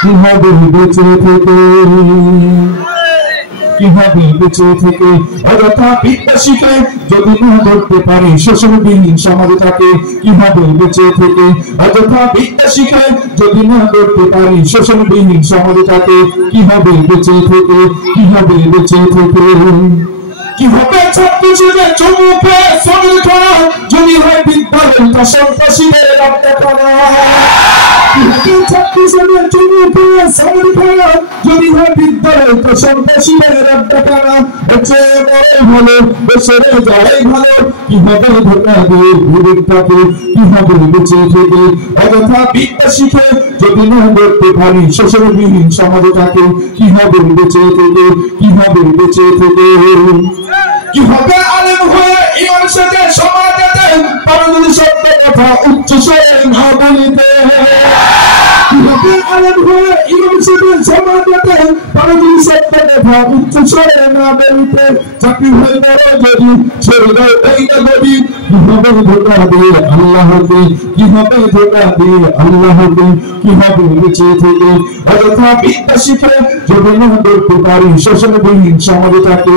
কিভাবে বেঁচে থেকে অযথা বিদ্যা শিখে যদি না ধরতে পারি শোষণবিহীন সমাজটাকে, কিভাবে বেঁচে থেকে অযথা বিদ্যা শিখে যদি না ধরতে পারি শোষণবিহীন সমাজটাকে, কিভাবে বেঁচে থেকে কিভাবে ছাত্র শিখে চমুকে সঙ্গে করা যদি হয় বিদ্যালয় তা সন্ত্রাসীদের রক্ত করা, ছাত্র শিখে চমুকে সঙ্গে করা যদি হয় বিদ্যালয় তা সন্ত্রাসীদের রক্ত করা, বেঁচে মরে ভালো দেশের যাই ভালো, কিভাবে ধোকা দিয়ে ভূমিটাকে, কিভাবে বেঁচে থেকে অযথা বিদ্যা শিখে যদি না ধরতে পারি শোষণবিহীন সমাজটাকে, কিভাবে বেঁচে থেকে কিভাবে আলেম হয়ে ইমাম সাথে সমাজেতে পারো যদি সত্য কথা উচ্চ স্বরে না বলিতে, কিভাবে আলেম হয়ে ইমাম সাথে সমাজেতে পারো যদি সত্য কথা উচ্চ স্বরে না বলিতে, চাকরি হয়ে গেল যদি ছেড়ে দাও এই না যদি, কিভাবে ধোকা দিয়ে আল্লাহকে, কিভাবে বেঁচে থেকে অযথা বিদ্যা শিখে যদি না ধরতে পারি শোষণবিহীন সমাজটাকে,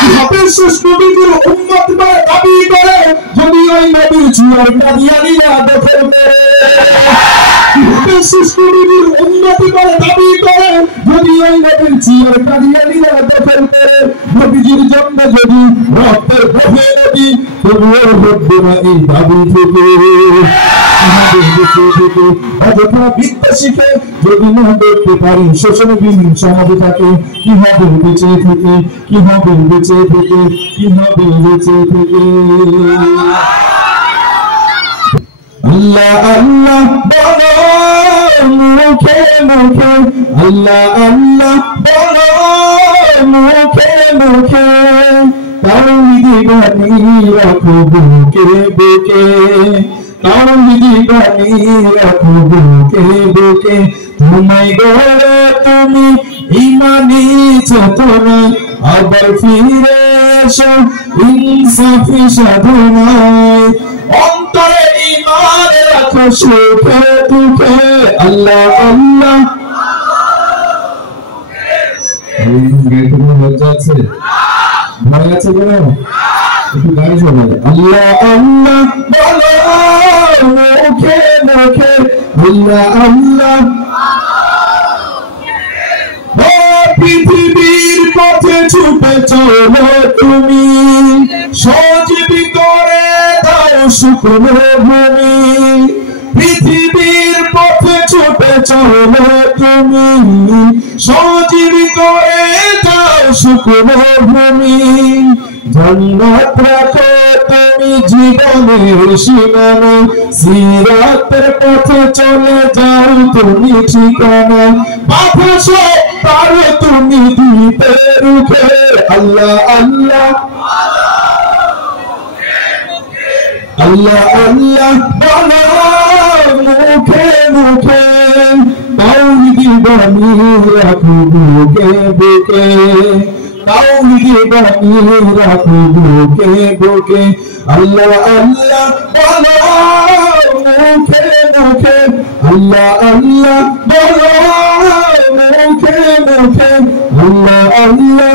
কিভাবে শেষ নবীর উম্মত বলে দাবি করে যদি ওই নবীর জিয়ার কাদিয়ানীরা দখল করে, কিভাবে শেষ নবীর উম্মত বলে দাবি করে যদি ওই নবীর জিয়ার কাদিয়ানীরা দখল করে, নবীজির জন্য যদি রক্তের বহে নদী তবুও হচ্ছে না এই দাবি থেকে, অযথা বিদ্যা শিখে যদি না দেখতে পারি শোষণবিহীন সমাজটাকে, কিভাবে বেঁচে থেকে আল্লাহ আল্লাহ বলো মুখে মুখে, আল্লাহ আল্লাহ বলো মুখে তাওহীদ বাণী রাখো বুকে বুকে, তাওহীদ বাণী রাখো বুকে, তোমায় গড়ে তুমি ইমানি চেতনা আবার ফিরে এসো ইনসাফি সাধনায়, অন্তরে ঈমান রাখো সুখে দুঃখে, আল্লাহ আল্লাহ লজ্জা আছে ভয় আছে কেন একটু গায়ে চলে, আল্লাহ আল্লাহ বলো মুখে মুখে, আল্লাহ আল্লাহ পৃথিবীর পথে ছুটে চলো তুমি, সজীবী করে দাও শুকনো ভূমি, পৃথিবীর পথে ছুটে চলো তুমি, সজীবী করে দাও শুকনো ভূমি, জান্নাত রাখো তুমি জীবনের সীমানা, সিরাতের পথে চলে যাও তুমি ঠিকানা, বাধা সব পারো তুমি দিতে রুখে, আল্লাহ আল্লাহ আল্লাহ আল্লাহ বলো মুখে মুখে, তাওহীদ বাণী রাখো বুকে বুকে, তাওহীদ বাণী রাখো বুকে বুকে, আল্লাহ আল্লাহ বলো মুখে মুখে, আল্লাহ আল্লাহ বলো মুখে মুখে, আল্লাহ আল্লাহ